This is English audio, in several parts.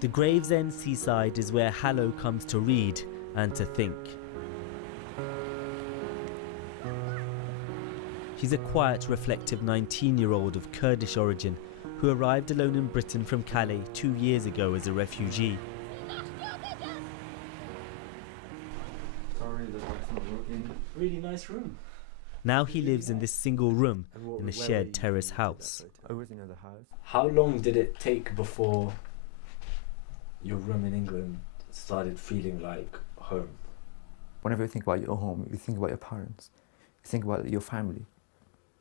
The Gravesend seaside is where Hallo comes to read and to think. He's a quiet, reflective 19-year-old of Kurdish origin who arrived alone in Britain from Calais 2 years ago as a refugee. Sorry, the light's not working. Really nice room. Now he lives in this single room in a shared terrace house. Everything of the house. How long did it take before your room in England started feeling like home? Whenever you think about your home, you think about your parents, you think about your family.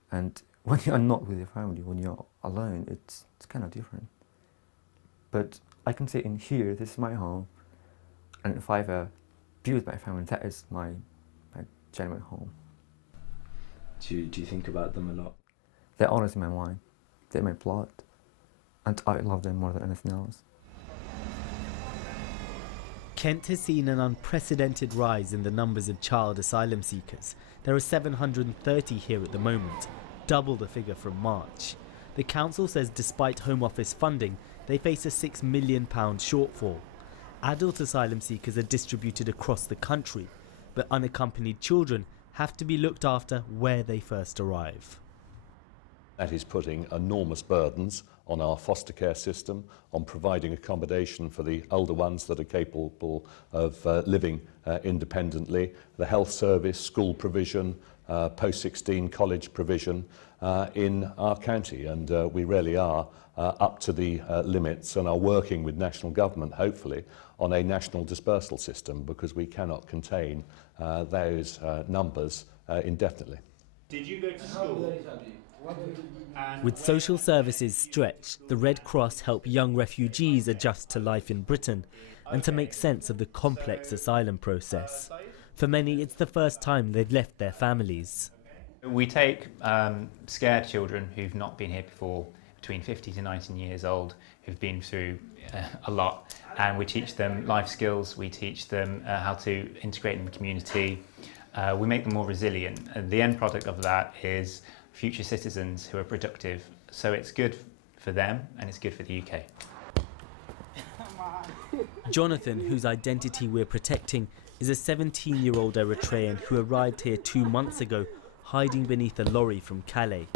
And when you're not with your family, when you're alone, it's kind of different. But I can say in here, this is my home, and if I ever be with my family, that is my genuine home. Do you think about them a lot? They're always in my mind, they're my blood, and I love them more than anything else. Kent has seen an unprecedented rise in the numbers of child asylum seekers. There are 730 here at the moment, double the figure from March. The council says despite Home Office funding, they face a £6 million shortfall. Adult asylum seekers are distributed across the country, but unaccompanied children have to be looked after where they first arrive. That is putting enormous burdens on our foster care system, on providing accommodation for the older ones that are capable of living independently, the health service, school provision, post-16 college provision in our county. And we really are up to the limits and are working with national government, hopefully, on a national dispersal system, because we cannot contain those numbers indefinitely. Did you go to school? With social services stretched, the Red Cross help young refugees adjust to life in Britain and to make sense of the complex asylum process. For many, it's the first time they've left their families. We take scared children who've not been here before, between 50 to 19 years old, who've been through a lot, and we teach them life skills, we teach them how to integrate in the community, we make them more resilient. And the end product of that is future citizens who are productive. So it's good for them and it's good for the UK. Jonathan, whose identity we're protecting, is a 17-year-old Eritrean who arrived here 2 months ago, hiding beneath a lorry from Calais.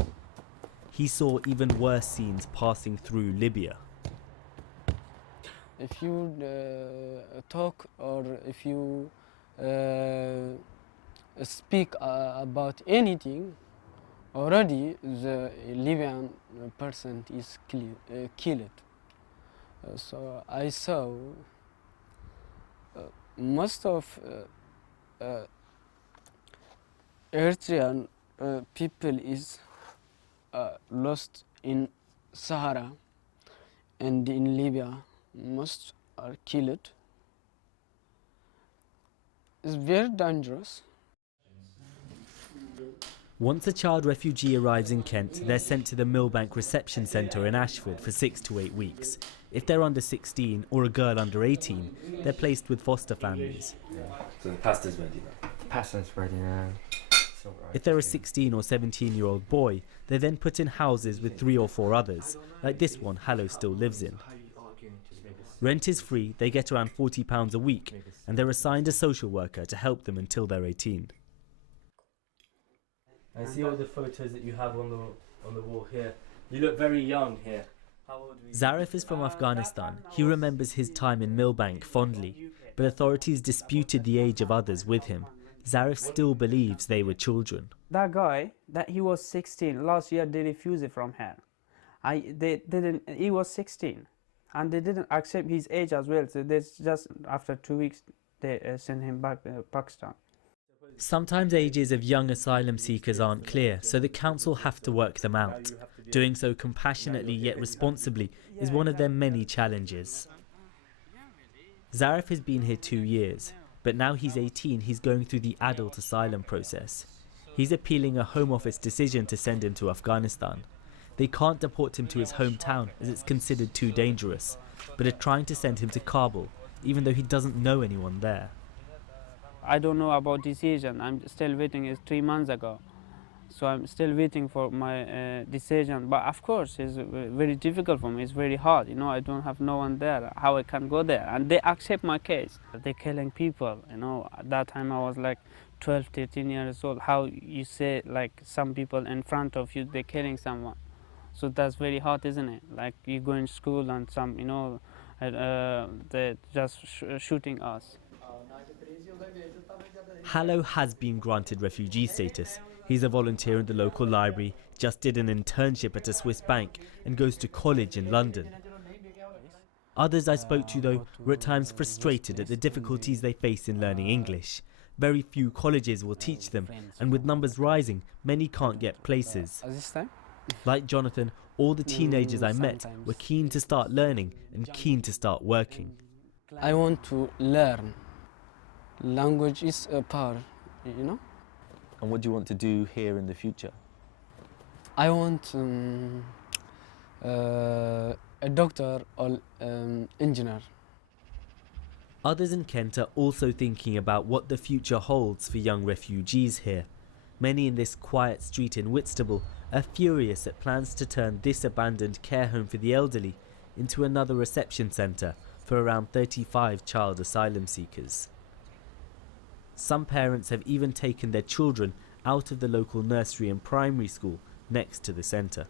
He saw even worse scenes passing through Libya. If you talk or if you speak about anything, already the Libyan person is killed. So I saw most of Eritrean people is lost in Sahara, and in Libya most are killed. It's very dangerous. Once a child refugee arrives in Kent, they're sent to the Millbank Reception Centre in Ashford for 6 to 8 weeks. If they're under 16 or a girl under 18, they're placed with foster families. So the pasta's ready now? The pasta's ready now. If they're a 16 or 17-year-old boy, they're then put in houses with 3 or 4 others, like this one Hallo still lives in. Rent is free, they get around £40 a week, and they're assigned a social worker to help them until they're 18. I see all the photos that you have on the wall here. You look very young here. How old were you? Zarif is from Afghanistan. He remembers his time in Millbank fondly, but authorities disputed the age of others with him. Zarif still believes they were children. That guy, that he was 16. Last year they refused it from her. He was 16, and they didn't accept his age as well. So just after 2 weeks, they sent him back to Pakistan. Sometimes ages of young asylum seekers aren't clear, so the council have to work them out. Doing so compassionately yet responsibly is one of their many challenges. Zarif has been here 2 years, but now he's 18, he's going through the adult asylum process. He's appealing a Home Office decision to send him to Afghanistan. They can't deport him to his hometown as it's considered too dangerous, but are trying to send him to Kabul, even though he doesn't know anyone there. I don't know about decision. I'm still waiting. It's 3 months ago. So I'm still waiting for my decision. But of course, it's very difficult for me. It's very hard. You know, I don't have no one there. How I can go there? And they accept my case. They're killing people. You know, at that time I was like 12, 13 years old. How you say like some people in front of you, they're killing someone. So that's very hard, isn't it? Like you go in school and some, you know, they're just shooting us. Hallo has been granted refugee status. He's a volunteer in the local library, just did an internship at a Swiss bank and goes to college in London. Others I spoke to, though, were at times frustrated at the difficulties they face in learning English. Very few colleges will teach them, and with numbers rising, many can't get places. Like Jonathan, all the teenagers I met were keen to start learning and keen to start working. I want to learn. Language is a power, you know? And what do you want to do here in the future? I want a doctor or engineer. Others in Kent are also thinking about what the future holds for young refugees here. Many in this quiet street in Whitstable are furious at plans to turn this abandoned care home for the elderly into another reception centre for around 35 child asylum seekers. Some parents have even taken their children out of the local nursery and primary school next to the centre.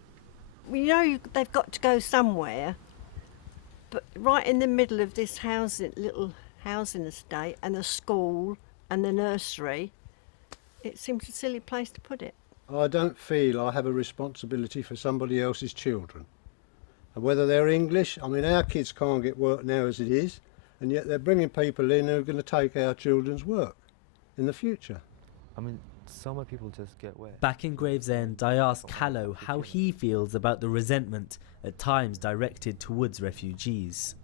We know they've got to go somewhere, but right in the middle of this little housing estate and the school and the nursery, it seems a silly place to put it. I don't feel I have a responsibility for somebody else's children. And whether they're English, I mean, our kids can't get work now as it is, and yet they're bringing people in who are going to take our children's work in the future. I mean, so many people just get wet. Back in Gravesend, I asked Hallo how he feels about the resentment at times directed towards refugees.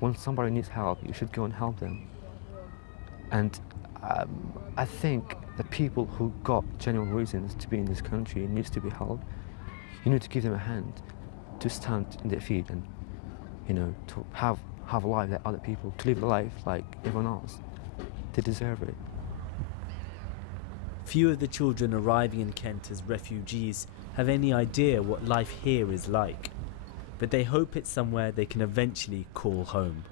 When somebody needs help, you should go and help them. And I think the people who got genuine reasons to be in this country needs to be helped. You need to give them a hand to stand in their feet and, you know, to have a life like other people, to live a life like everyone else. They deserve it. Few of the children arriving in Kent as refugees have any idea what life here is like, but they hope it's somewhere they can eventually call home.